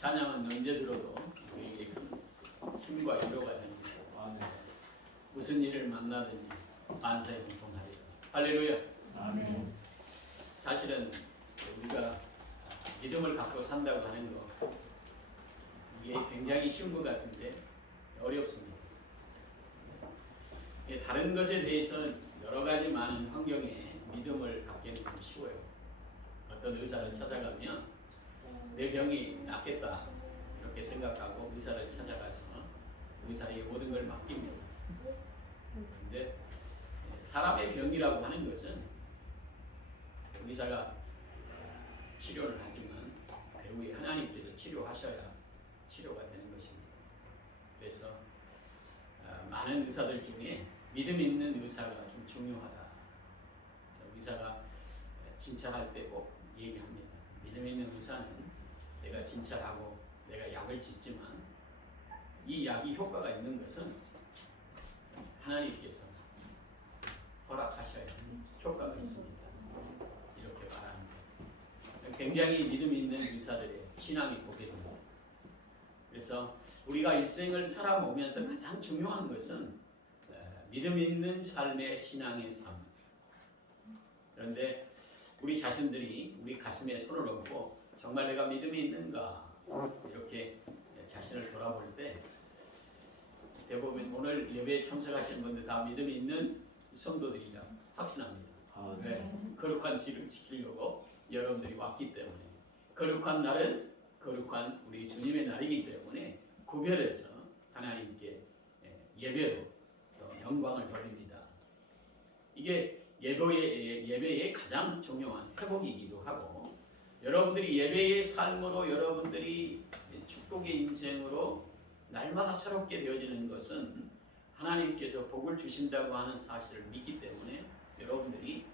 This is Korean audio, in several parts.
찬양은 언제 들어도 우리에게 큰 힘과 위로가 됩니다. 무슨 일을 만나든지 만사에 공통하리라. 할렐루야. 아멘. 사실은 우리가 믿음을 갖고 산다고 하는 거 이게 굉장히 쉬운 것 같은데 어렵습니다. 다른 것에 대해서는 여러 가지 많은 환경에 믿음을 갖기는 좀 쉬워요. 어떤 의사를 찾아가면 내 병이 낫겠다 이렇게 생각하고 의사를 찾아가서 의사에게 모든 걸 맡깁니다. 그런데 사람의 병이라고 하는 것은 의사가 치료를 하지만 배우에 하나님께서 치료하셔야 치료가 되는 것입니다. 그래서 많은 의사들 중에 믿음 있는 의사가 좀 중요하다. 그래서 의사가 진찰할 때 꼭 얘기합니다. 믿음 있는 의사는 내가 진찰하고 내가 약을 짓지만 이 약이 효과가 있는 것은 하나님께서 허락하셔야 효과가 있습니다. 이렇게 말합니다. 굉장히 믿음 있는 의사들의 신앙이 보게 됩니다. 그래서 우리가 일생을 살아오면서 가장 중요한 것은 믿음 있는 삶의 신앙의 삶. 그런데 우리 자신들이 우리 가슴에 손을 얹고 정말 내가 믿음이 있는가 이렇게 자신을 돌아볼 때 대부분 오늘 예배에 참석하시는 분들 다 믿음이 있는 성도들이라 확신합니다. 네, 거룩한 지를 지키려고 여러분들이 왔기 때문에 거룩한 날은 거룩한 우리 주님의 날이기 때문에 구별해서 하나님께 예배로 영광을 돌립니다. 이게 예배의 가장 중요한 회복이기도 하고 여러분들이 예배의 삶으로 여러분들이 축복의 인생으로 날마다 새롭게 되어지는 것은 하나님께서 복을 주신다고 하는 사실을 믿기 때문에 여러분들이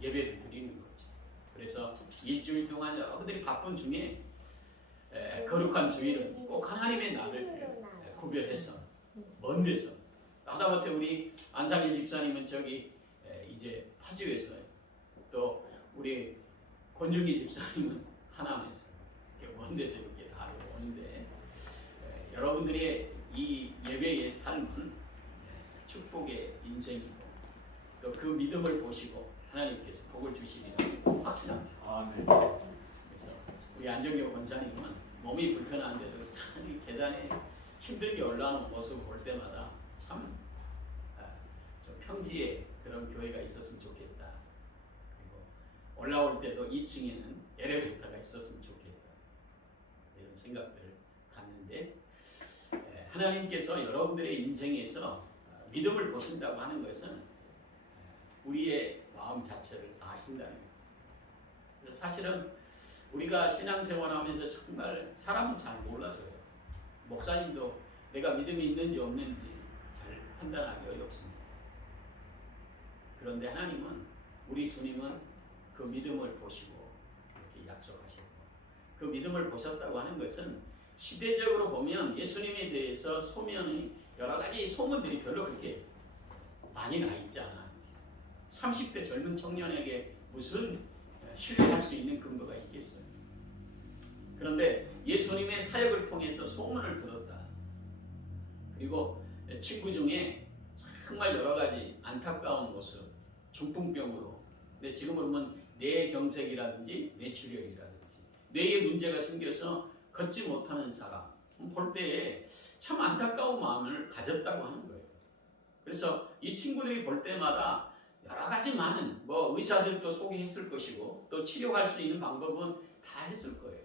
예배를 드리는 거죠. 그래서 일주일 동안 여러분들이 바쁜 중에 거룩한 주일은 꼭 하나님의 날을 구별해서 먼 데서 하다못해 우리 안상일 집사님은 저기 이제 파주에서 또 우리 권중기 집사님은 하남에서 이렇게 먼 데서 이렇게 다 오는데 여러분들의 이 예배의 삶은 축복의 인생이고 또 그 믿음을 보시고 하나님께서 복을 주시리라고 확신합니다. 그래서 우리 안정교 권사님은 몸이 불편한데도 참 이 계단에 힘들게 올라오는 모습을 볼 때마다 참 좀 평지에 그런 교회가 있었으면 좋겠다. 그리고 올라올 때도 2층에는 엘리베이터가 있었으면 좋겠다. 이런 생각들을 갖는데 하나님께서 여러분들의 인생에서 믿음을 보신다고 하는 것은 우리의 마음 자체를 아신다는 거예요. 그래서 사실은 우리가 신앙생활하면서 정말 사람은 잘 몰라줘요. 목사님도 내가 믿음이 있는지 없는지 잘 판단하기 어렵습니다. 그런데 하나님은 우리 주님은 그 믿음을 보시고 이렇게 약속하시고 그 믿음을 보셨다고 하는 것은 시대적으로 보면 예수님에 대해서 소문이 여러 가지 소문들이 별로 그렇게 많이 나 있지 않아요. 30대 젊은 청년에게 무슨 신뢰할 수 있는 근거가 있겠어요. 그런데 예수님의 사역을 통해서 소문을 들었다. 그리고 친구 중에 정말 여러 가지 안타까운 모습, 중풍병으로 근데 지금으로 보면 뇌경색이라든지 뇌출혈이라든지 뇌에 문제가 생겨서 걷지 못하는 사람 볼 때에 참 안타까운 마음을 가졌다고 하는 거예요. 그래서 이 친구들이 볼 때마다 여러 가지 많은 의사들도 소개했을 것이고 또 치료할 수 있는 방법은 다 했을 거예요.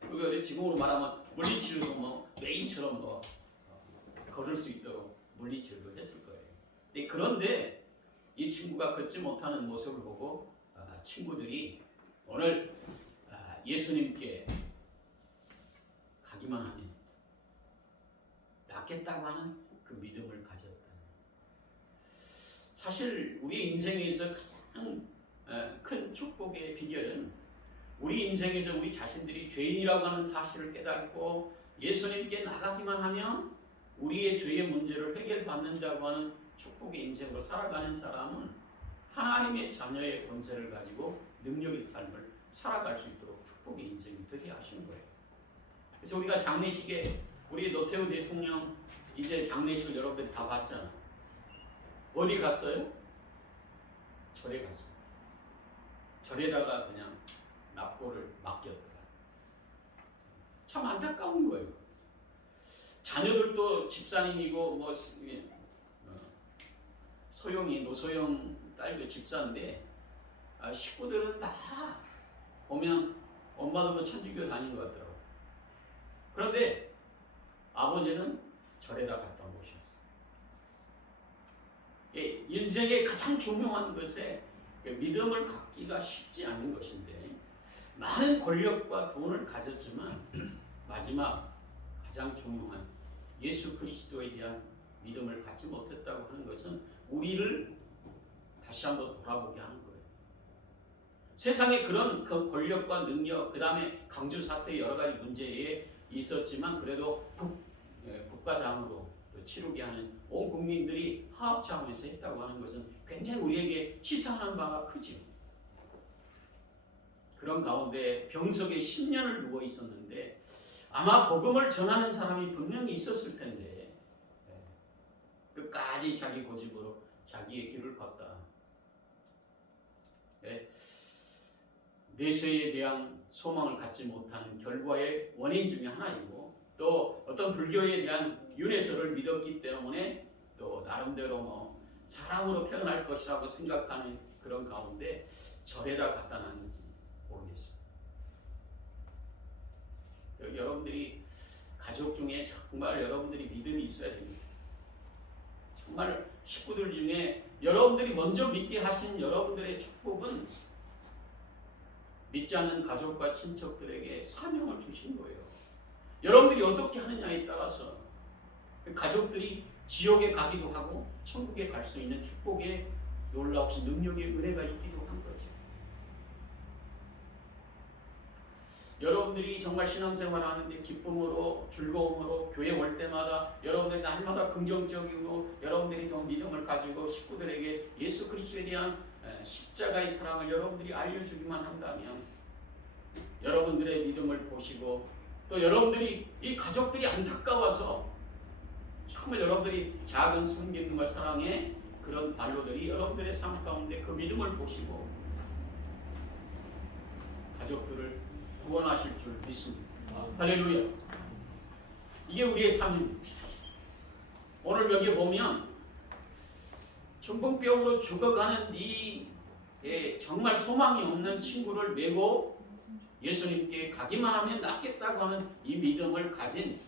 그게 지금으로 말하면 물리치료도 메이처럼 걸을 수 있도록 물리치료도 했을 거예요. 그런데 이 친구가 걷지 못하는 모습을 보고 친구들이 오늘 예수님께 가기만 하면 낫겠다고 하는 그 믿음을 가졌다. 사실 우리 인생에서 가장 큰 축복의 비결은 우리 인생에서 우리 자신들이 죄인이라고 하는 사실을 깨닫고 예수님께 나가기만 하면 우리의 죄의 문제를 해결받는다고 하는 축복의 인생으로 살아가는 사람은 하나님의 자녀의 권세를 가지고 능력의 삶을 살아갈 수 있도록 축복의 인생이 되게 하시는 거예요. 그래서 우리가 장례식에 우리 노태우 대통령 이제 장례식을 여러분들이 다 봤잖아. 어디 갔어요? 절에 갔어요. 절에다가 그냥 납고를 맡겼더라. 참 안타까운 거예요. 자녀들도 집사님이고 뭐 소영이 노소영 딸도 집사인데 식구들은 다 보면 엄마도 뭐 천주교 다닌 것 같더라고. 그런데 아버지는 절에다 갖다 모셨어. 인생의 가장 중요한 것에 믿음을 갖기가 쉽지 않은 것인데 많은 권력과 돈을 가졌지만 마지막 가장 중요한 예수 그리스도에 대한 믿음을 갖지 못했다고 하는 것은 우리를 다시 한번 돌아보게 하는 거예요. 세상에 그런 그 권력과 능력, 그 다음에 강주 사태 여러 가지 문제에 있었지만 그래도 국가장으로 치르게 하는 온 국민들이 화합 차원에서 했다고 하는 것은 굉장히 우리에게 시사하는 바가 크죠. 그런 가운데 병석에 10년을 누워 있었는데 아마 복음을 전하는 사람이 분명히 있었을 텐데 끝까지 자기 고집으로 자기의 길을 걷다. 내세에 대한 소망을 갖지 못하는 결과의 원인 중에 하나이고 또 어떤 불교에 대한 윤회설을 믿었기 때문에 또 나름대로 뭐 사람으로 태어날 것이라고 생각하는 그런 가운데 절에다 갖다 놨는지 모르겠어요. 여러분들이 가족 중에 정말 여러분들이 믿음이 있어야 됩니다. 정말 식구들 중에 여러분들이 먼저 믿게 하신 여러분들의 축복은 믿지 않는 가족과 친척들에게 사명을 주신 거예요. 여러분들이 어떻게 하느냐에 따라서 가족들이 지옥에 가기도 하고 천국에 갈 수 있는 축복의 놀라우신 능력의 은혜가 있기도 한 거죠. 여러분들이 정말 신앙생활 하는데 기쁨으로 즐거움으로 교회 올 때마다 여러분들이 날마다 긍정적이고 여러분들이 더 믿음을 가지고 식구들에게 예수 그리스도에 대한 십자가의 사랑을 여러분들이 알려주기만 한다면 여러분들의 믿음을 보시고 또 여러분들이 이 가족들이 안타까워서 정말 여러분들이 작은 섬김과 사랑의 그런 발로들이 여러분들의 삶 가운데 그 믿음을 보시고 가족들을 구원하실 줄 믿습니다. 할렐루야. 이게 우리의 삶입니다. 오늘 여기 보면 중풍병으로 죽어가는 이 정말 소망이 없는 친구를 메고 예수님께 가기만 하면 낫겠다고 하는 이 믿음을 가진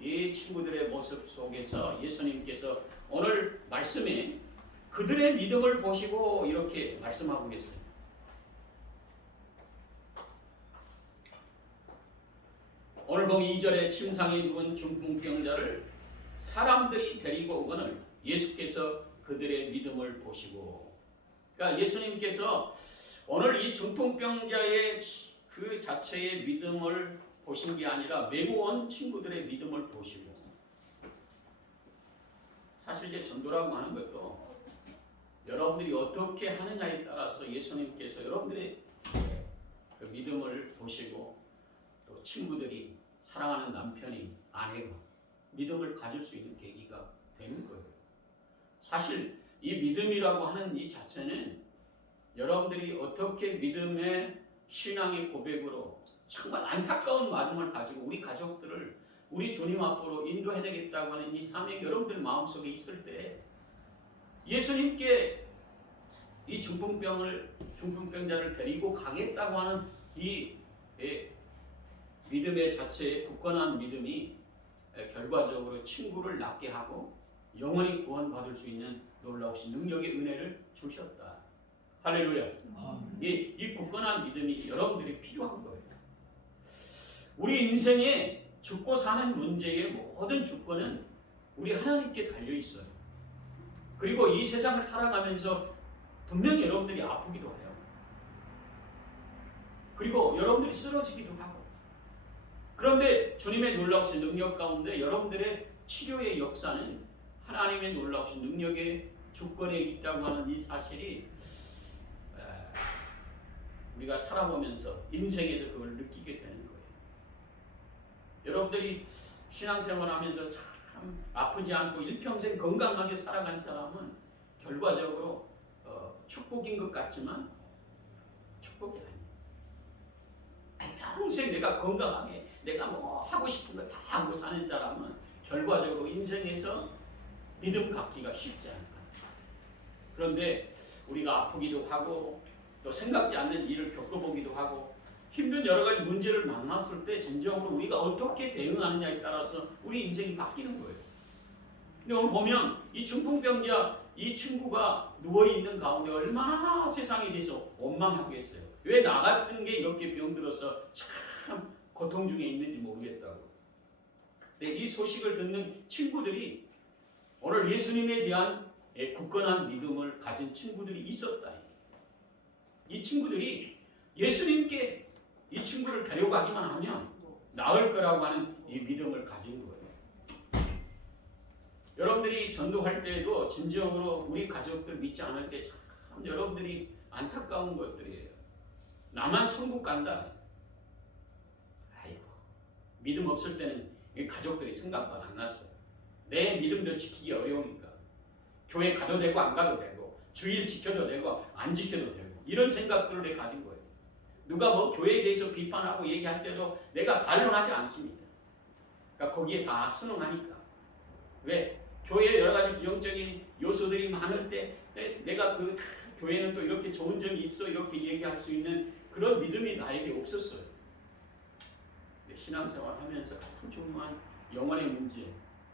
이 친구들의 모습 속에서 예수님께서 오늘 말씀에 그들의 믿음을 보시고 이렇게 말씀하고 계세요. 오늘 보면 2절에 침상에 누운 중풍병자를 사람들이 데리고 오거늘 예수께서 그들의 믿음을 보시고, 그러니까 예수님께서 오늘 이 중풍병자의 그 자체의 믿음을 보신 게 아니라 메고 온 친구들의 믿음을 보시고, 사실 이제 전도라고 하는 것도 여러분들이 어떻게 하느냐에 따라서 예수님께서 여러분들의 그 믿음을 보시고 또 친구들이 사랑하는 남편이 아내가 믿음을 가질 수 있는 계기가 되는 거예요. 사실 이 믿음이라고 하는 이 자체는 여러분들이 어떻게 믿음의 신앙의 고백으로 정말 안타까운 마음을 가지고 우리 가족들을 우리 주님 앞으로 인도해야 되겠다고 하는 이 사명이 여러분들 마음속에 있을 때 예수님께 이 중풍병자를 데리고 가겠다고 하는 이 믿음의 자체의 굳건한 믿음이 결과적으로 친구를 낫게 하고 영원히 구원받을 수 있는 놀라우신 능력의 은혜를 주셨다. 할렐루야. 이 굳건한 믿음이 여러분들이 필요한 거예요. 우리 인생에 죽고 사는 문제의 모든 주권은 우리 하나님께 달려 있어요. 그리고 이 세상을 살아가면서 분명히 여러분들이 아프기도 해요. 그리고 여러분들이 쓰러지기도 하고. 그런데 주님의 놀라우신 능력 가운데 여러분들의 치료의 역사는 하나님의 놀라우신 능력의 주권에 있다고 하는 이 사실이 우리가 살아보면서 인생에서 그걸 느끼게 되는 거예요. 여러분들이 신앙생활하면서 참 아프지 않고 일평생 건강하게 살아간 사람은 결과적으로 축복인 것 같지만 축복이 아니에요. 평생 내가 건강하게 내가 뭐 하고 싶은 거 다 하고 사는 사람은 결과적으로 인생에서 믿음 갖기가 쉽지 않다. 그런데 우리가 아프기도 하고 또 생각지 않는 일을 겪어보기도 하고 힘든 여러 가지 문제를 만났을 때 진정으로 우리가 어떻게 대응하느냐에 따라서 우리 인생이 바뀌는 거예요. 근데 오늘 보면 이 중풍병자 이 친구가 누워있는 가운데 얼마나 세상에 대해서 원망하겠어요. 왜 나 같은 게 이렇게 병들어서 참 고통 중에 있는지 모르겠다고. 근데 이 소식을 듣는 친구들이 오늘 예수님에 대한 굳건한 믿음을 가진 친구들이 있었다. 이 친구들이 예수님께 이 친구를 데려가기만 하면 나을 거라고 하는 이 믿음을 가진 거예요. 여러분들이 전도할 때에도 진정으로 우리 가족들 믿지 않을 때 참 여러분들이 안타까운 것들이에요. 나만 천국 간다. 아이고, 믿음 없을 때는 가족들이 생각도 안 났어요. 내 믿음도 지키기 어려우니까 교회 가도 되고 안 가도 되고 주일 지켜도 되고 안 지켜도 되고 이런 생각들을 가진 거예요. 누가 뭐 교회에 대해서 비판하고 얘기할 때도 내가 반론하지 않습니다. 그러니까 거기에 다 순응하니까. 왜? 교회에 여러 가지 부정적인 요소들이 많을 때 내가 그 교회는 또 이렇게 좋은 점이 있어 이렇게 얘기할 수 있는 그런 믿음이 나에게 없었어요. 신앙생활 하면서 가장 중요한 영혼의 문제,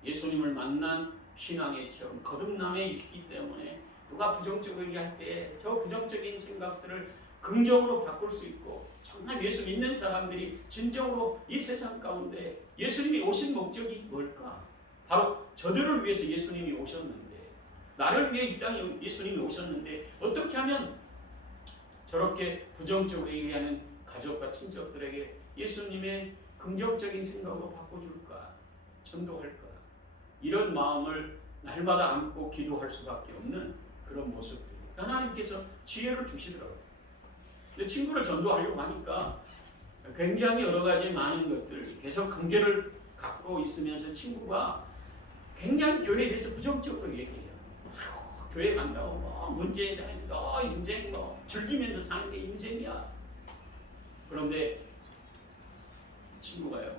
예수님을 만난 신앙의 체험, 거듭남에 있기 때문에 누가 부정적으로 얘기할 때 저 부정적인 생각들을 긍정으로 바꿀 수 있고 정말 예수 믿는 사람들이 진정으로 이 세상 가운데 예수님이 오신 목적이 뭘까? 바로 저들을 위해서 예수님이 오셨는데 나를 위해 이 땅에 예수님이 오셨는데 어떻게 하면 저렇게 부정적으로 얘기하는 가족과 친척들에게 예수님의 긍정적인 생각으로 바꿔줄까? 전도할까? 이런 마음을 날마다 안고 기도할 수밖에 없는 그런 모습들. 하나님께서 지혜를 주시더라고요. 근데 친구를 전도하려고 하니까 굉장히 여러 가지 많은 것들 계속 관계를 갖고 있으면서 친구가 굉장히 교회에 대해서 부정적으로 얘기해요. 교회 간다고 뭐 문제에 대해서 인생 뭐 즐기면서 사는 게 인생이야. 그런데 친구가요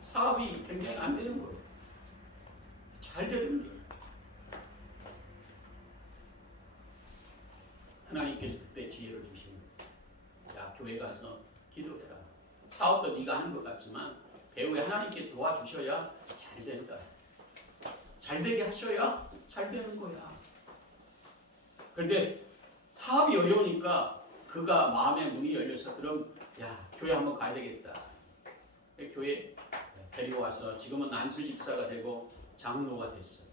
사업이 굉장히 안 되는 거예요. 잘 되는 게 하나님께서 그때 지혜를 주시는 거예요. 자, 교회 가서 기도해라. 사업도 네가 하는 것 같지만 배우에 하나님께 도와주셔야 잘 된다. 잘 되게 하셔야 잘 되는 거야. 그런데 사업이 어려우니까 그가 마음의 문이 열려서 그럼 야 교회 한번 가야 되겠다. 교회 데리고 와서 지금은 안수 집사가 되고 장로가 됐어요.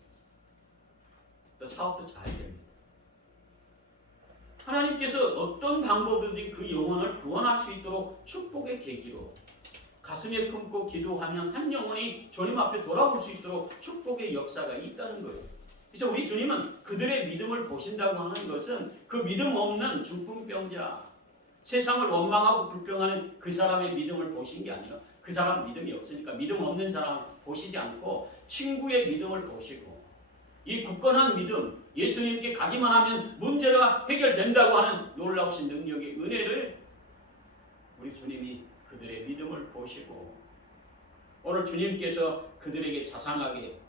또 사업도 잘 됩니다. 하나님께서 어떤 방법이든 그 영혼을 구원할 수 있도록 축복의 계기로 가슴에 품고 기도하면 한 영혼이 주님 앞에 돌아올 수 있도록 축복의 역사가 있다는 거예요. 그래서 우리 주님은 그들의 믿음을 보신다고 하는 것은 그 믿음 없는 중풍병자, 세상을 원망하고 불평하는 그 사람의 믿음을 보신 게 아니라 그 사람 믿음이 없으니까 믿음 없는 사람 보시지 않고 친구의 믿음을 보시고 이 굳건한 믿음, 예수님께 가기만 하면 문제가 해결된다고 하는 놀라우신 능력의 은혜를 우리 주님이 그들의 믿음을 보시고 오늘 주님께서 그들에게 자상하게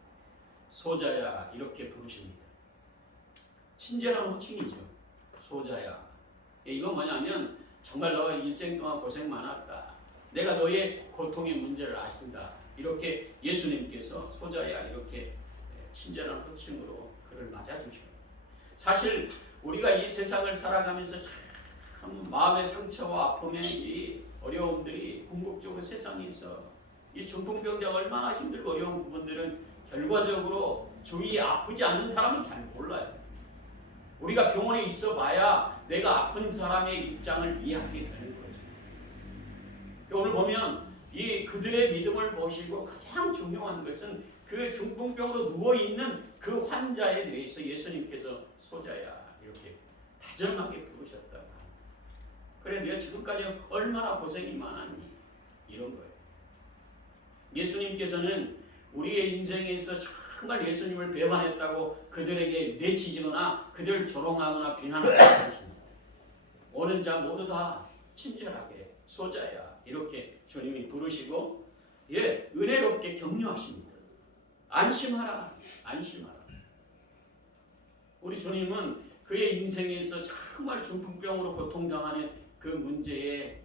소자야 이렇게 부르십니다. 친절한 호칭이죠. 소자야. 이건 뭐냐면 정말 너 인생 동안 고생 많았다. 내가 너의 고통의 문제를 아신다. 이렇게 예수님께서 소자야 이렇게 친절한 호칭으로 그를 맞아주셔요. 사실 우리가 이 세상을 살아가면서 참 마음의 상처와 아픔의 이 어려움들이 궁극적으로 세상에서 이 중풍병자가 얼마나 힘들고 어려운 부분들은 결과적으로 주위에 아프지 않는 사람은 잘 몰라요. 우리가 병원에 있어 봐야 내가 아픈 사람의 입장을 이해하게 되는 거죠. 오늘 보면 이 그들의 믿음을 보시고 가장 중요한 것은 그 중풍병으로 누워있는 그 환자에 대해서 예수님께서 소자야 이렇게 다정하게 부르셨다. 그래 네가 지금까지 얼마나 고생이 많았니? 이런 거예요. 예수님께서는 우리의 인생에서 정말 예수님을 배반했다고 그들에게 내치거나 그들을 조롱하거나 비난하지 않습니다. 오는 자 모두 다 친절하게 소자야 이렇게 주님이 부르시고 은혜롭게 격려하십니다. 안심하라, 안심하라. 우리 주님은 그의 인생에서 정말 중풍병으로 고통당하는 그 문제에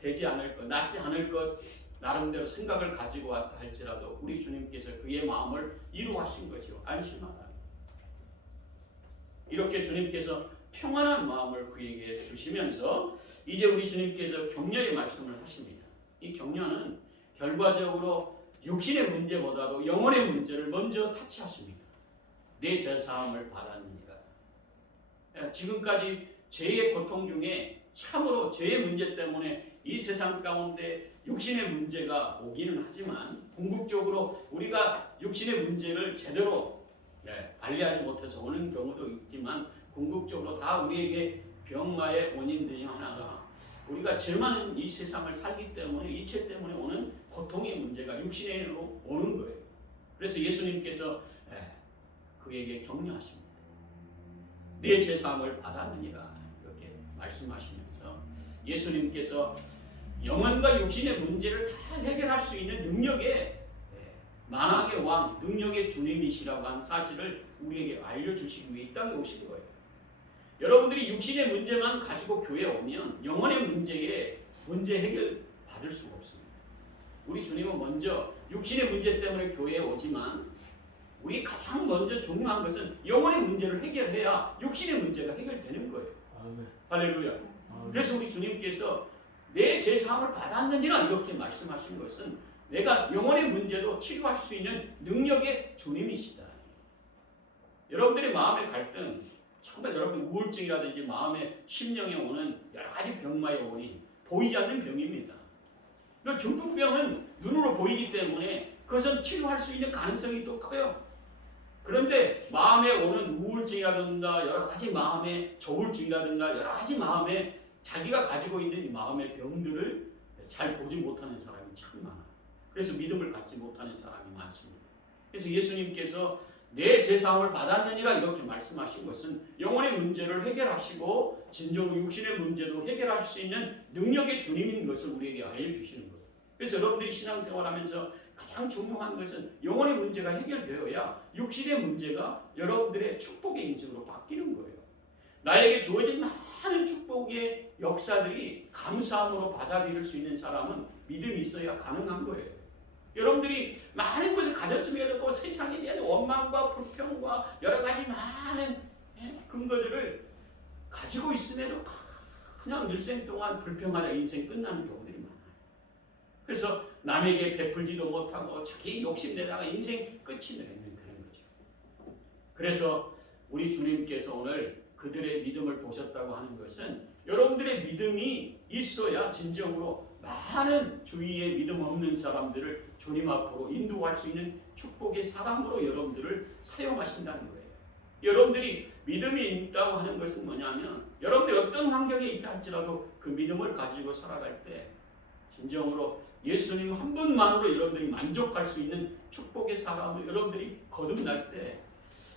되지 않을 것, 낫지 않을 것 나름대로 생각을 가지고 왔다 할지라도 우리 주님께서 그의 마음을 이루하신 것이요. 안심하라. 이렇게 주님께서 평안한 마음을 그에게 주시면서 이제 우리 주님께서 격려의 말씀을 하십니다. 이 격려는 결과적으로 육신의 문제보다도 영혼의 문제를 먼저 타치하십니다. 내 죄사함을 받았느니라. 지금까지 죄의 고통 중에 참으로 죄의 문제 때문에 이 세상 가운데 육신의 문제가 오기는 하지만 궁극적으로 우리가 육신의 문제를 제대로 관리하지 못해서 오는 경우도 있지만 궁극적으로 다 우리에게 병마의 원인 중에 하나가 우리가 죄 많은 이 세상을 살기 때문에 이 죄 때문에 오는 고통의 문제가 육신으로 오는 거예요. 그래서 예수님께서 그에게 격려하십니다. 내 죄사함을 받았느니라 이렇게 말씀하시면서 예수님께서 영혼과 육신의 문제를 다 해결할 수 있는 능력의 만왕의 왕, 능력의 주님이시라고 하는 사실을 우리에게 알려주시기 위해 이 땅에 오신 거예요. 여러분들이 육신의 문제만 가지고 교회에 오면 영혼의 문제 해결 받을 수가 없습니다. 우리 주님은 먼저 육신의 문제 때문에 교회에 오지만 우리 가장 먼저 중요한 것은 영혼의 문제를 해결해야 육신의 문제가 해결되는 거예요. 아멘. 할렐루야. 아멘. 그래서 우리 주님께서 내 죄사함을 받았느니라 이렇게 말씀하신 것은 내가 영혼의 문제도 치료할 수 있는 능력의 주님이시다. 여러분들의 마음의 갈등, 정말 여러분 우울증이라든지 마음의 심령에 오는 여러 가지 병마의 원인, 보이지 않는 병입니다. 중풍병은 눈으로 보이기 때문에 그것은 치료할 수 있는 가능성이 또 커요. 그런데 마음에 오는 우울증이라든가 여러 가지 마음의 저울증이라든가 여러 가지 마음에 자기가 가지고 있는 이 마음의 병들을 잘 보지 못하는 사람이 참 많아요. 그래서 믿음을 갖지 못하는 사람이 많습니다. 그래서 예수님께서 내 죄사함을 받았느니라 이렇게 말씀하신 것은 영혼의 문제를 해결하시고 진정으로 육신의 문제도 해결할 수 있는 능력의 주님인 것을 우리에게 알려주시는 거예요. 그래서 여러분들이 신앙생활하면서 가장 중요한 것은 영혼의 문제가 해결되어야 육신의 문제가 여러분들의 축복의 인생으로 바뀌는 거예요. 나에게 주어진 많은 축복의 역사들이 감사함으로 받아들일 수 있는 사람은 믿음이 있어야 가능한 거예요. 여러분들이 많은 것을 가졌음에도 세상에 대한 원망과 불평과 여러 가지 많은 근거들을 가지고 있음에도 그냥 일생 동안 불평하다 인생 끝나는 경우들이 많아요. 그래서 남에게 베풀지도 못하고 자기 욕심내다가 인생 끝이 내는 그런 거죠. 그래서 우리 주님께서 오늘 그들의 믿음을 보셨다고 하는 것은 여러분들의 믿음이 있어야 진정으로 많은 주위에 믿음 없는 사람들을 주님 앞으로 인도할 수 있는 축복의 사람으로 여러분들을 사용하신다는 거예요. 여러분들이 믿음이 있다고 하는 것은 뭐냐면 여러분들이 어떤 환경에 있다 할지라도 그 믿음을 가지고 살아갈 때 진정으로 예수님 한 분만으로 여러분들이 만족할 수 있는 축복의 사람을 여러분들이 거듭날 때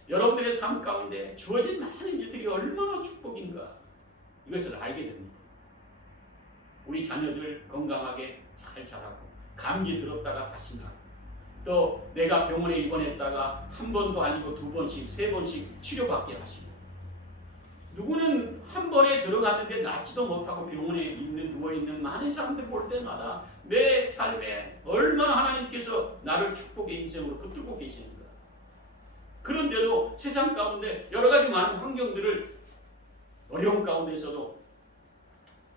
여러분들의 삶 가운데 주어진 많은 일들이 얼마나 축복인가 이것을 알게 됩니다. 우리 자녀들 건강하게 잘 자라고 감기 들었다가 다시 나고 또 내가 병원에 입원했다가 한 번도 아니고 두 번씩 세 번씩 치료받게 하시고 누구는 한 번에 들어갔는데 낫지도 못하고 병원에 누워있는 많은 사람들 볼 때마다 내 삶에 얼마나 하나님께서 나를 축복의 인생으로 붙들고 계시는가. 그런데도 세상 가운데 여러 가지 많은 환경들을 어려운 가운데서도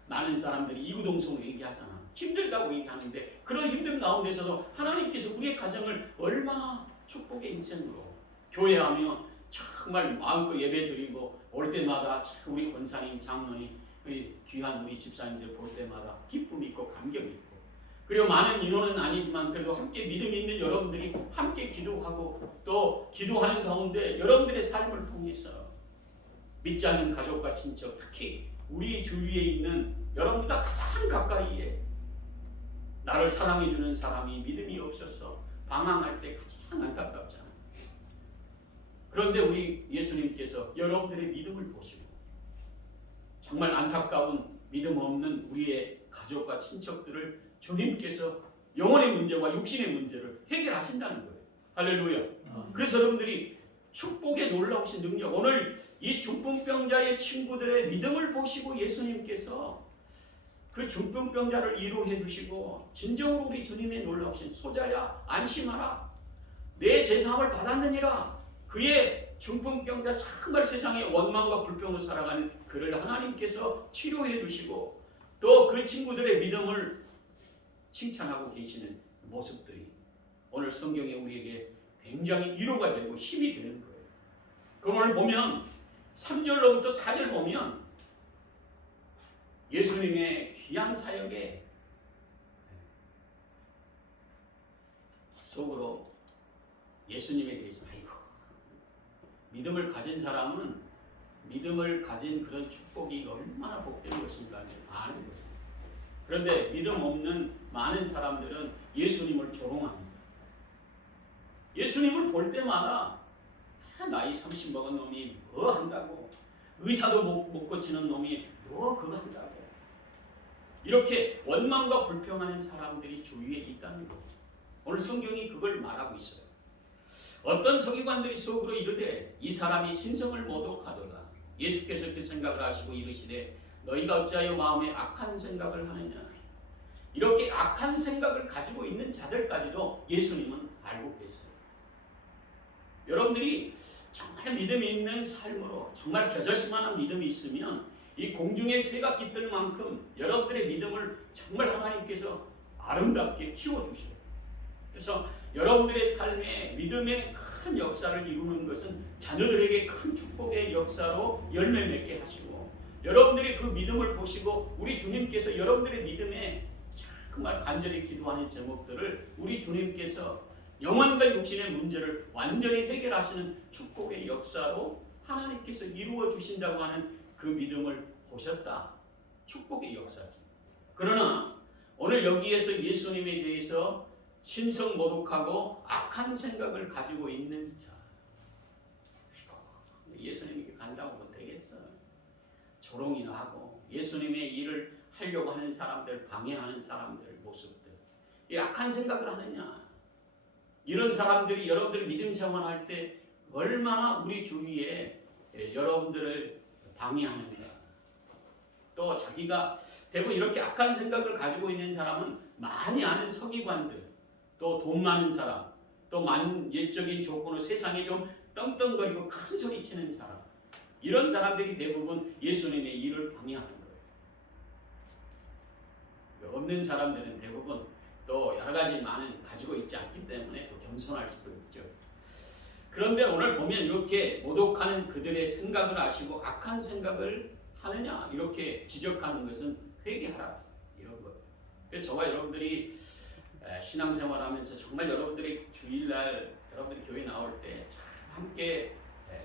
많은 사람들이 이구동성으로 얘기하잖아. 힘들다고 얘기하는데 그런 힘든 가운데서도 하나님께서 우리의 가정을 얼마나 축복의 인생으로 교회하며 정말 마음껏 예배 드리고 올 때마다 우리 권사님, 장로님, 귀한 우리 집사님들 볼 때마다 기쁨이 있고 감격이 있고 그리고 많은 인원은 아니지만 그래도 함께 믿음이 있는 여러분들이 함께 기도하고 또 기도하는 가운데 여러분들의 삶을 통해서 믿지 않는 가족과 친척 특히 우리 주위에 있는 여러분들과 가장 가까이에 나를 사랑해주는 사람이 믿음이 없어서 방황할 때 가장 안타깝잖아요. 그런데 우리 예수님께서 여러분들의 믿음을 보시고 정말 안타까운 믿음 없는 우리의 가족과 친척들을 주님께서 영혼의 문제와 육신의 문제를 해결하신다는 거예요. 할렐루야. 그래서 여러분들이 축복의 놀라우신 능력, 오늘 이 중풍병자의 친구들의 믿음을 보시고 예수님께서 그 중풍병자를 위로해 주시고 진정으로 우리 주님의 놀라우신 소자야 안심하라, 내 제사함을 받았느니라. 그의 중풍병자 정말 세상에 원망과 불평으로 살아가는 그를 하나님께서 치료해 주시고 또 그 친구들의 믿음을 칭찬하고 계시는 모습들이 오늘 성경에 우리에게 굉장히 위로가 되고 힘이 되는 거예요. 그럼 오늘 보면 3절로부터 4절 보면 예수님의 귀한 사역에 속으로 예수님에 대해서 아이고, 믿음을 가진 사람은 믿음을 가진 그런 축복이 얼마나 복된 것인가 아는 거예요. 그런데 믿음 없는 많은 사람들은 예수님을 조롱합니다. 예수님을 볼 때마다 나이 30 먹은 놈이 뭐 한다고, 의사도 못 고치는 놈이 뭐 그거 한다고, 이렇게 원망과 불평하는 사람들이 주위에 있다는 거죠. 오늘 성경이 그걸 말하고 있어요. 어떤 서기관들이 속으로 이르되 이 사람이 신성을 모독하도다. 예수께서 그 생각을 하시고 이르시되 너희가 어찌하여 마음에 악한 생각을 하느냐. 이렇게 악한 생각을 가지고 있는 자들까지도 예수님은 알고 계세요. 여러분들이 정말 믿음이 있는 삶으로 정말 겨자씨만한 믿음이 있으면 이 공중의 새가 깃들 만큼 여러분들의 믿음을 정말 하나님께서 아름답게 키워주셔요. 그래서 여러분들의 삶에 믿음의 큰 역사를 이루는 것은 자녀들에게 큰 축복의 역사로 열매 맺게 하시고, 여러분들의 그 믿음을 보시고 우리 주님께서 여러분들의 믿음에 정말 간절히 기도하는 제목들을 우리 주님께서 영혼과 육신의 문제를 완전히 해결하시는 축복의 역사로 하나님께서 이루어 주신다고 하는 그 믿음을 보셨다. 축복의 역사지. 그러나 오늘 여기에서 예수님에 대해서 신성 모독하고 악한 생각을 가지고 있는 자, 예수님에게 간다고 뭐 되겠어? 조롱이나 하고 예수님의 일을 하려고 하는 사람들, 방해하는 사람들 모습들, 이 악한 생각을 하느냐? 이런 사람들이 여러분들이 믿음 생활할 때 얼마나 우리 주위에 여러분들을 방해하는가. 또 자기가 대부분 이렇게 악한 생각을 가지고 있는 사람은 많이 아는 서기관들, 또 돈 많은 사람, 또 많은 예적인 조건으로 세상에 좀 떵떵거리고 큰 소리 치는 사람, 이런 사람들이 대부분 예수님의 일을 방해하는 거예요. 없는 사람들은 대부분 또 여러 가지 많은 가지고 있지 않기 때문에 또 겸손할 수도 있죠. 그런데 오늘 보면 이렇게 모독하는 그들의 생각을 아시고 악한 생각을 하느냐 이렇게 지적하는 것은 회개하라 이런 거예요. 그래서 저와 여러분들이 신앙생활하면서 정말 여러분들이 주일날 여러분들이 교회 나올 때 함께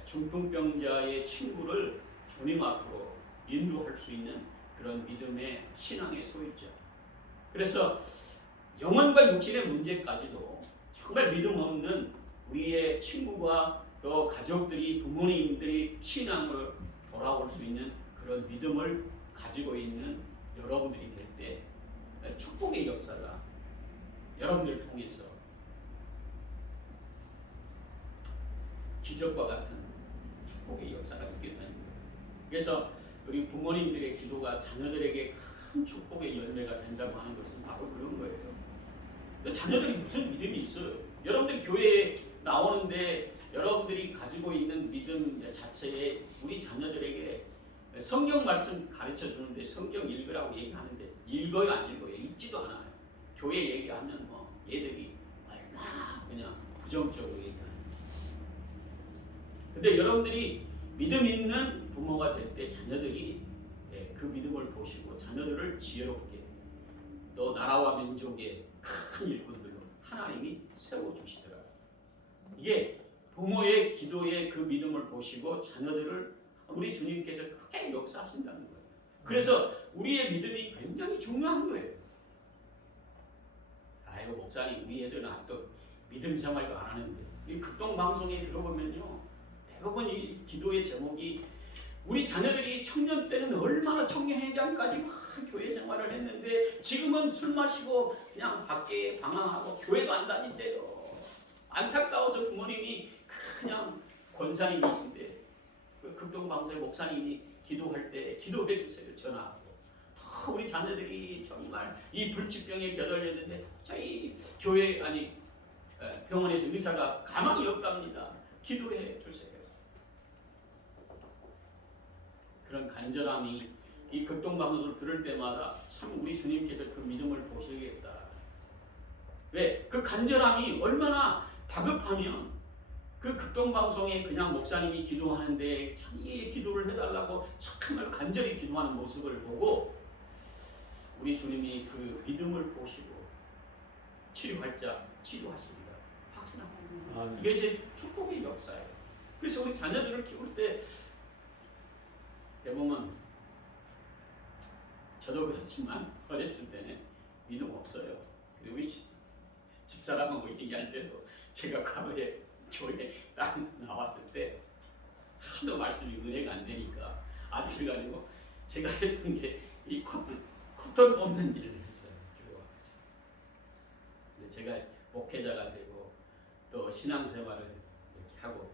중풍병자의 친구를 주님 앞으로 인도할 수 있는 그런 믿음의 신앙의 소유자. 그래서 영혼과 육신의 문제까지도 정말 믿음 없는 우리의 친구와 또 가족들이, 부모님들이 신앙으로 돌아올 수 있는 그런 믿음을 가지고 있는 여러분들이 될 때 축복의 역사가 여러분들을 통해서 기적과 같은 축복의 역사가 있게 되는 거예요. 그래서 우리 부모님들의 기도가 자녀들에게 큰 축복의 열매가 된다고 하는 것은 바로 그런 거예요. 자녀들이 무슨 믿음이 있어요? 여러분들이 교회에 나오는데 여러분들이 가지고 있는 믿음 자체에 우리 자녀들에게 성경 말씀 가르쳐 주는데 성경 읽으라고 얘기하는데 읽어요 안 읽어요? 읽지도 않아요. 교회 얘기하면 뭐 얘들이 얼마나 그냥 부정적으로 얘기하는지. 근데 여러분들이 믿음 있는 부모가 될 때 자녀들이 그 믿음을 보시고 자녀들을 지혜롭게 또 나라와 민족의 큰 일꾼들로 하나님이 세워주시더라고요. 이게 부모의 기도에 그 믿음을 보시고 자녀들을 우리 주님께서 크게 역사하신다는 거예요. 그래서 우리의 믿음이 굉장히 중요한 거예요. 아이고 목사님 우리 애들은 아직도 믿음 생활도 안 하는데 이 극동 방송에 들어보면요 대부분 이 기도의 제목이 우리 자녀들이 청년 때는 얼마나 청년회장까지 막 교회 생활을 했는데 지금은 술 마시고 그냥 밖에 방황하고 교회도 안 다닌대요. 안타까워서 부모님이 그냥 권사님이신데 그 극동방송의 목사님이 기도할 때 기도해 주세요. 전화하고. 더 우리 자녀들이 정말 이 불치병에 겨들렸는데 도저히 교회 아니 병원에서 의사가 가망이 없답니다. 기도해 주세요. 그런 간절함이 이 극동방송을 들을 때마다 참 우리 주님께서 그 믿음을 보시겠다. 왜? 그 간절함이 얼마나 다급하면 그 극동방송에 그냥 목사님이 기도하는데 자기의 기도를 해달라고 정말 간절히 기도하는 모습을 보고 우리 주님이 그 믿음을 보시고 치료할 자 치료하십니다. 확신합니다. 이것이 축복의 역사예요. 그래서 우리 자녀들을 키울 때 대부분 저도 그렇지만 어렸을 때는 믿음 없어요. 그리고 우리 집사람하고 얘기할 때도 제가 과거에 교회 딱 나왔을 때 하도 말씀이 은혜가 안 되니까 안 들어가지고 제가 했던 게 이 코털 뽑는 일을 했어요. 교회 와서. 근데 제가 목회자가 되고 또 신앙생활을 이렇게 하고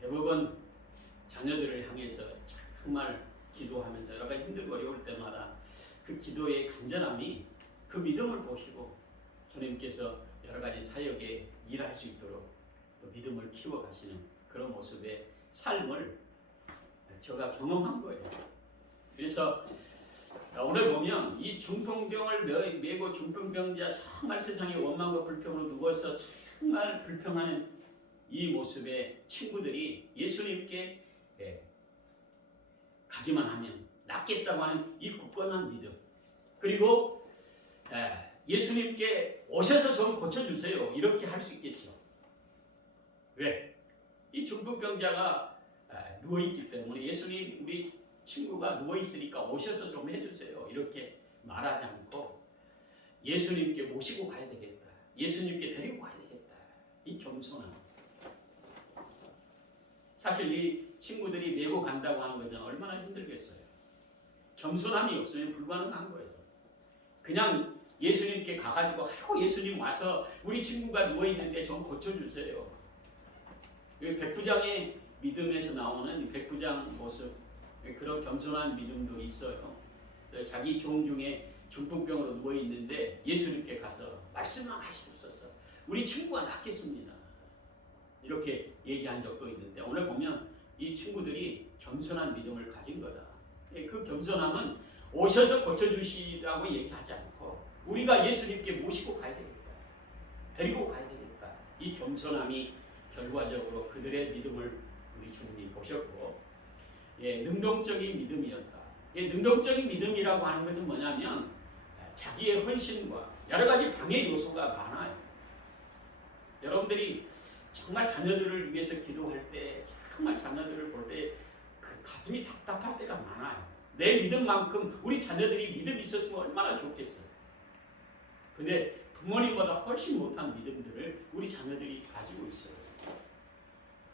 대부분 자녀들을 향해서 정말 기도하면서 여러 가지 힘들고 어려울 때마다 그 기도의 간절함이 그 믿음을 보시고 주님께서 여러 가지 사역에 일할 수 있도록 또 믿음을 키워가시는 그런 모습의 삶을 제가 경험한 거예요. 그래서 오늘 보면 이 중풍병을 메고 중풍병자 정말 세상에 원망과 불평으로 누워서 정말 불평하는 이 모습의 친구들이 예수님께 가기만 하면 낫겠다고 하는 이 굳건한 믿음, 그리고 예수님께 오셔서 좀 고쳐주세요 이렇게 할 수 있겠죠. 왜? 이 중풍병자가 누워있기 때문에 예수님 우리 친구가 누워있으니까 오셔서 좀 해주세요 이렇게 말하지 않고 예수님께 모시고 가야 되겠다, 예수님께 데리고 가야 되겠다, 이 겸손함. 사실 이 친구들이 메고 간다고 하는 것은 얼마나 힘들겠어요. 겸손함이 없으면 불가능한 거예요. 그냥 예수님께 가가지고 아이고 예수님 와서 우리 친구가 누워있는데 좀 고쳐주세요. 백부장의 믿음에서 나오는 백부장 모습, 그런 겸손한 믿음도 있어요. 자기 종 중에 중풍병으로 누워있는데 예수님께 가서 말씀만 하시옵소서 우리 친구가 낫겠습니다 이렇게 얘기한 적도 있는데 오늘 보면 이 친구들이 겸손한 믿음을 가진 거다. 그 겸손함은 오셔서 고쳐주시라고 얘기하지 않고 우리가 예수님께 모시고 가야 되겠다, 데리고 가야 되겠다. 이 겸손함이 결과적으로 그들의 믿음을 우리 주님이 보셨고 능동적인 믿음이었다. 능동적인 믿음이라고 하는 것은 뭐냐면 자기의 헌신과 여러 가지 방해 요소가 많아요. 여러분들이 정말 자녀들을 위해서 기도할 때 정말 자녀들을 볼 때 그 가슴이 답답할 때가 많아요. 내 믿음만큼 우리 자녀들이 믿음이 있었으면 얼마나 좋겠어요. 근데 부모님보다 훨씬 못한 믿음들을 우리 자녀들이 가지고 있어요.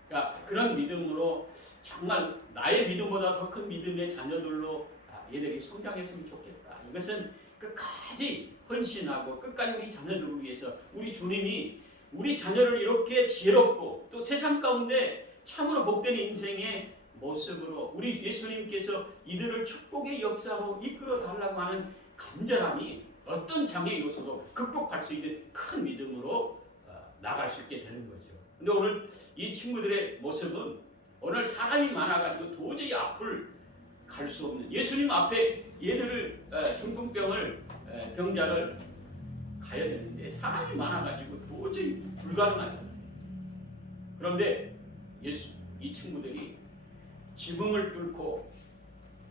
그러니까 그런 믿음으로 정말 나의 믿음보다 더 큰 믿음의 자녀들로 얘들이 성장했으면 좋겠다. 이것은 끝까지 헌신하고 끝까지 우리 자녀들을 위해서 우리 주님이 우리 자녀를 이렇게 지혜롭고 또 세상 가운데 참으로 복된 인생의 모습으로 우리 예수님께서 이들을 축복의 역사로 이끌어 달라고 하는 간절함이 어떤 장애 요소도 극복할 수 있는 큰 믿음으로 나갈 수 있게 되는 거죠. 근데 오늘 이 친구들의 모습은 오늘 사람이 많아가지고 도저히 앞을 갈 수 없는 예수님 앞에 얘들을 중풍병을 병자를 가야 되는데 사람이 많아가지고 도저히 불가능하잖아요. 그런데 이 친구들이 지붕을 뚫고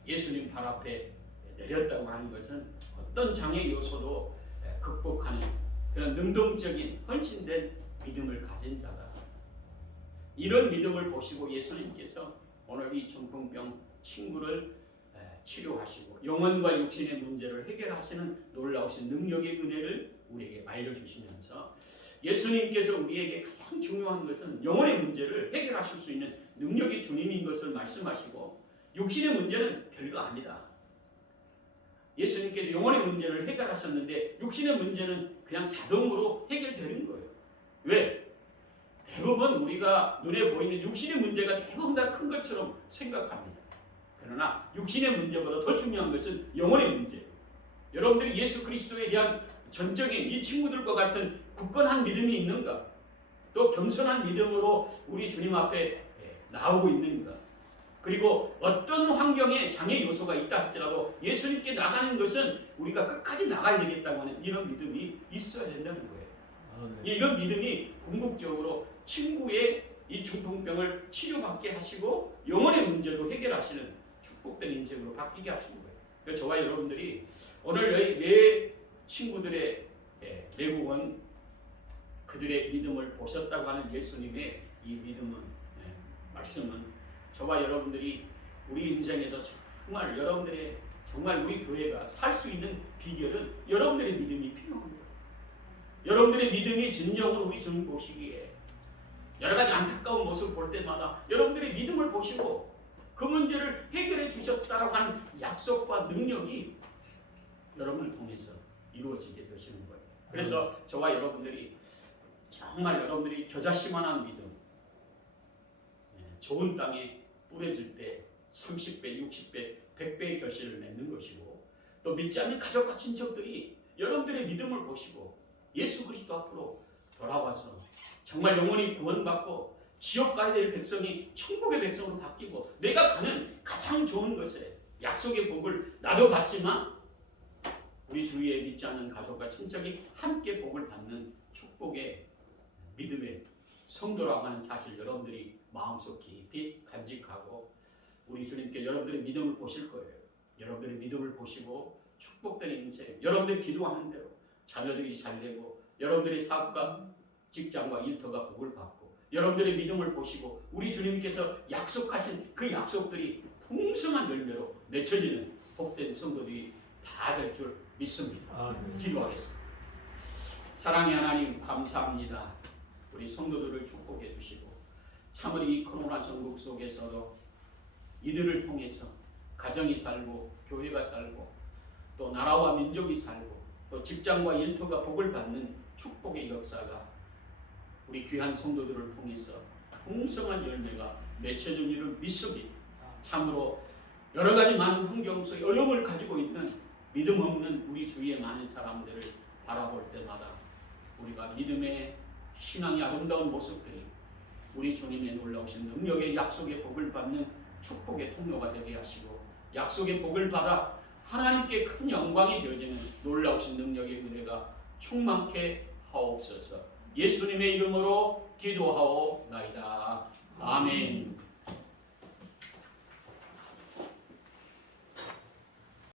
예수님 발 앞에 내렸다고 하는 것은 어떤 장애 요소도 극복하는 그런 능동적인 헌신된 믿음을 가진 자다. 이런 믿음을 보시고 예수님께서 오늘 이 중풍병 친구를 치료하시고 영혼과 육신의 문제를 해결하시는 놀라우신 능력의 은혜를 우리에게 알려주시면서 예수님께서 우리에게 가장 중요한 것은 영혼의 문제를 해결하실 수 있는 능력의 주님인 것을 말씀하시고 육신의 문제는 별거 아니다. 예수님께서 영혼의 문제를 해결하셨는데 육신의 문제는 그냥 자동으로 해결되는 거예요. 왜? 대부분 우리가 눈에 보이는 육신의 문제가 대부분 다 큰 것처럼 생각합니다. 그러나 육신의 문제보다 더 중요한 것은 영혼의 문제예요. 여러분들이 예수 그리스도에 대한 전적인 이 친구들과 같은 굳건한 믿음이 있는가? 또 겸손한 믿음으로 우리 주님 앞에 나오고 있는가? 그리고 어떤 환경에 장애 요소가 있다 할지라도 예수님께 나가는 것은 우리가 끝까지 나가야 되겠다고 하는 이런 믿음이 있어야 된다는 거예요. 이런 믿음이 궁극적으로 친구의 이 중풍병을 치료받게 하시고 영혼의 문제도 해결하시는 축복된 인생으로 바뀌게 하시는 거예요. 그래서 저와 여러분들이 오늘 내 친구들의 내국은 그들의 믿음을 보셨다고 하는 예수님의 이 믿음은 말씀은 저와 여러분들이 우리 인생에서 정말 여러분들의 정말 우리 교회가 살 수 있는 비결은 여러분들의 믿음이 필요한 거예요. 여러분들의 믿음이 진정으로 우리 주님 보시기에 여러 가지 안타까운 모습을 볼 때마다 여러분들의 믿음을 보시고 그 문제를 해결해 주셨다라고 하는 약속과 능력이 여러분을 통해서 이루어지게 되시는 거예요. 그래서 저와 여러분들이 정말 여러분들이 겨자씨만한 믿음, 좋은 땅에 뿌려질 때 30배, 60배, 100배의 결실을 맺는 것이고 또 믿지 않는 가족과 친척들이 여러분들의 믿음을 보시고 예수 그리스도 앞으로 돌아와서 정말 영원히 구원받고 지옥 가야 될 백성이 천국의 백성으로 바뀌고 내가 가는 가장 좋은 것에 약속의 복을 나도 받지만 우리 주위에 믿지 않는 가족과 친척이 함께 복을 받는 축복의 믿음의 성도라고 하는 사실 여러분들이 마음속 깊이 간직하고 우리 주님께 여러분들의 믿음을 보실 거예요. 여러분들의 믿음을 보시고 축복된 인생, 여러분들이 기도하는 대로 자녀들이 잘되고 여러분들의 사업과 직장과 일터가 복을 받고 여러분들의 믿음을 보시고 우리 주님께서 약속하신 그 약속들이 풍성한 열매로 맺혀지는 복된 성도들이 다 될 줄 믿습니다. 기도하겠습니다. 사랑의 하나님 감사합니다. 우리 성도들을 축복해 주시고 참으로 이 코로나 전국 속에서도 이들을 통해서 가정이 살고 교회가 살고 또 나라와 민족이 살고 또 직장과 일터가 복을 받는 축복의 역사가 우리 귀한 성도들을 통해서 풍성한 열매가 맺혀진 일을 믿습니다. 참으로 여러 가지 많은 환경 속에 어려움을 가지고 있는 믿음 없는 우리 주위의 많은 사람들을 바라볼 때마다 우리가 믿음의 신앙의 아름다운 모습들이 우리 주님의 놀라우신 능력의 약속의 복을 받는 축복의 통로가 되게 하시고 약속의 복을 받아 하나님께 큰 영광이 되어지는 놀라우신 능력의 은혜가 충만케 하옵소서. 예수님의 이름으로 기도하옵나이다. 아멘.